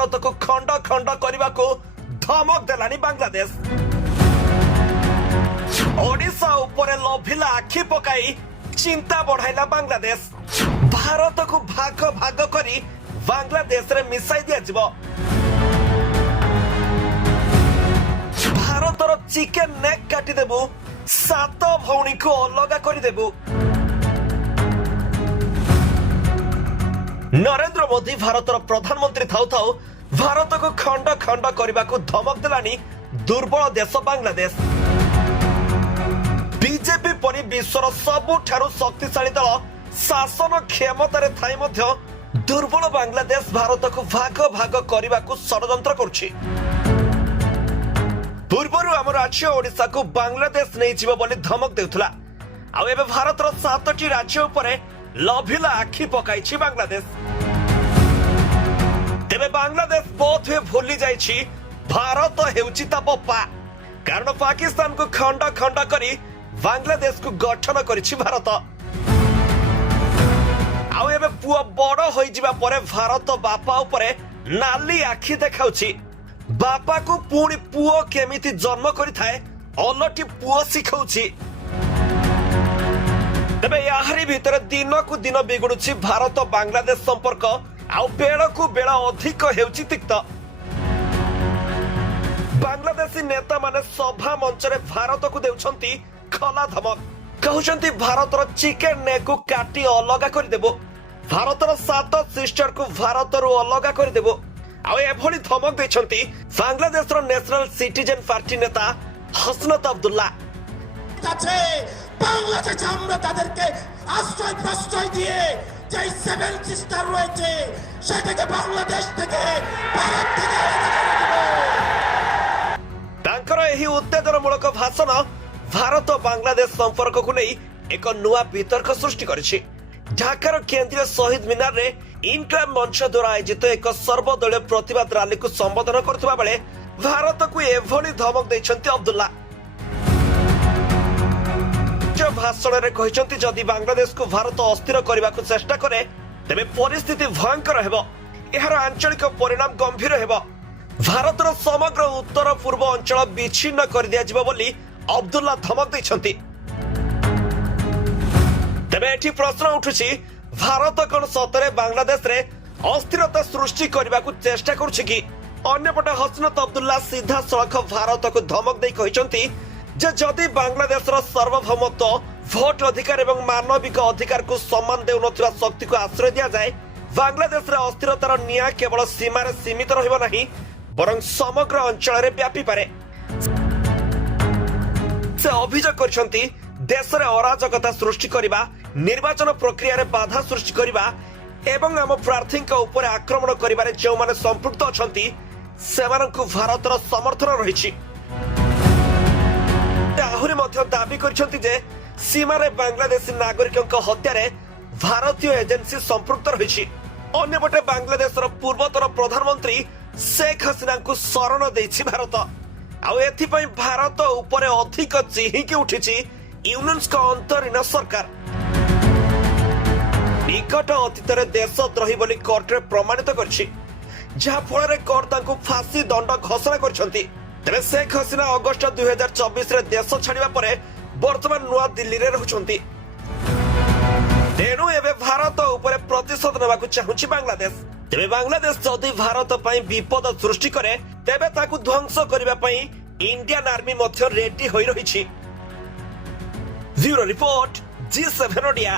भारत को खंड खंड करने को धमक देलानी बांग्लादेश। ओडिशा उपरे लोभिला आखि पकाई चिंता बढ़ाइला बांग्लादेश। भारत को भाग भाग करी बांग्लादेश रे मिसाई दिया जिवो। भारतर चिकेन नेक काटी देबु, 7 भौणी को अलग कर देबु। नरेंद्र मोदी भारतर प्रधानमंत्री थाउ थाउ भारत को खंड खंड करने को धमक देलानी दुर्बल देश बांग्लादेश। बीजेपी परी विश्वर सबुठारु शक्तिशाली दल शासन क्षमतार थाई मध्य दुर्बल बांग्लादेश भारत को भाग भाग करने को षड्यंत्र करुछि। पूर्वरु आम राज्य ओडिशा को बांग्लादेश नहीं जीव बोली धमक देउथला। आ एबे भारतर 7टी राज्य उपरे लभिला आखि पकाइछि बांग्लादेश। तेबे बांग्लादेश बोध हुए भूली जाइछि भारत हेउछि ता बप्पा। कारण पाकिस्तान को खंड खंड करी बांग्लादेश को गठन करिछि भारत। आउ एबे पुआ बड़ होई जिबा परे भारत बापा उपरे नाली आखि देखाउछि। बापा को पुणी पुओ केमिति जन्म करिथाए अलटी पुओ शिखौछि। तेबे याहरी भितर दिन को दिन बिगुड़ुछि भारत बांग्लादेश संपर्क। आउ बेड़ को बेड़ अधिक हेउछि तिक्त। बांग्लादेशी नेता माने सभा मंच रे भारत को देउछंती खला धमक। कहउछंती भारतर चिकेन ने को काटी अलगा कर देबो। भारतर 7 सिस्टर को भारतर अलगा कर देबो। आउ एभली धमक दैछंती बांग्लादेश रो नेशनल सिटीजन पार्टी नेता हसनत अब्दुल्ला। কাছে বাংলাদেশ আমরা তাদেরকে আশ্রয় প্রশ্রয় দিয়ে যে 7 সিস্টার রয়েছে সেটাকে বাংলাদেশ থেকে ভারত থেকে তাঙ্কর এই উত্তেজনামূলক ভাষণ भारत बांग्लादेश संपर्क को नहीं एक नुआ वितर्क सृष्टि करिछि। ढाकार केंद्रीय शहीद मिनार रे इनक्लाब मंच द्वारा आयोजित एक सर्वदलीय प्रतिवाद रैली को संबोधन करथबा बेले भारत को एभली धमक दैछंती अब्दुल्ला। भाषण रे कहिसंती जदि बांग्लादेश को भारत अस्थिर करने को चेष्टा करे तेबे परिस्थिति भयंकर हेबो। एहार आंचलिक परिणाम गंभीर हेबो। भारतर समग्र उत्तर पूर्व अंचल विच्छिन्न कर दिया जिवो बोली अब्दुल्ला धमक दैछंती। तेबे एठी प्रश्न उठुछि भारत कोन सतरे बांग्लादेश रे अस्थिरता सृष्टि करने को चेष्टा करुछि कि? अन्यपटे हसनत अब्दुल्ला सीधा सड़क भारत को धमक दे कहिसंती जे जदि बांग्लादेश रो सार्वभौमत्व भोट अधिकार एवं मानविक अधिकार को सम्मान देउनथिबा शक्ति को आश्रय दिया जाए बांग्लादेश रे अस्थिरतार निया केवल सीमा रे सीमित रहिबो नाही बरं समग्र अंचल रे व्यापी पारे। से अभियोग करछंती देश रे अराजकता सृष्टि करिबा, निर्वाचन प्रक्रिया रे बाधा सृष्टि करिबा एवं आम प्रार्थी ऊपर आक्रमण करिबारे जे माने संपृक्त अछंती सेमानकु भारतर समर्थन रहिछि। आहुरी मध्य दाबी करछंती जे सीमा रे बांग्लादेशी नागरिकଙ୍କ हत्यारे भारतीय एजेंसी संपृक्त रहिछि। अन्यपटे बांग्लादेशर पूर्वतन प्रधानमंत्री शेख हसीना को शरण देछि भारत। आउ एथिपई भारत ऊपर अधिक चिहिकी उठिछि यूनियंस अंतरीण सरकार। निकट अतीत देशद्रोही बोली कोर्ट रे प्रमाणित करछि जहा फल कोर्ट तांको फांसी दंड घोषणा करछंती। तेरे शेख हसीना अगस्त 2024 रे देश छाड़िबा परे वर्तमान नुआ दिल्ली रे रहउछंती। तेणु एबे भारत ऊपर प्रतिशोध नेबाकू चाहुछि बांग्लादेश। तेबे बांग्लादेश जदि भारत पई विपद सृष्टि करे तेबे ताकू ध्वंस करिबा पई इंडियन आर्मी मध्य रेडी होई रहिछि। Bureau report G7 Odia.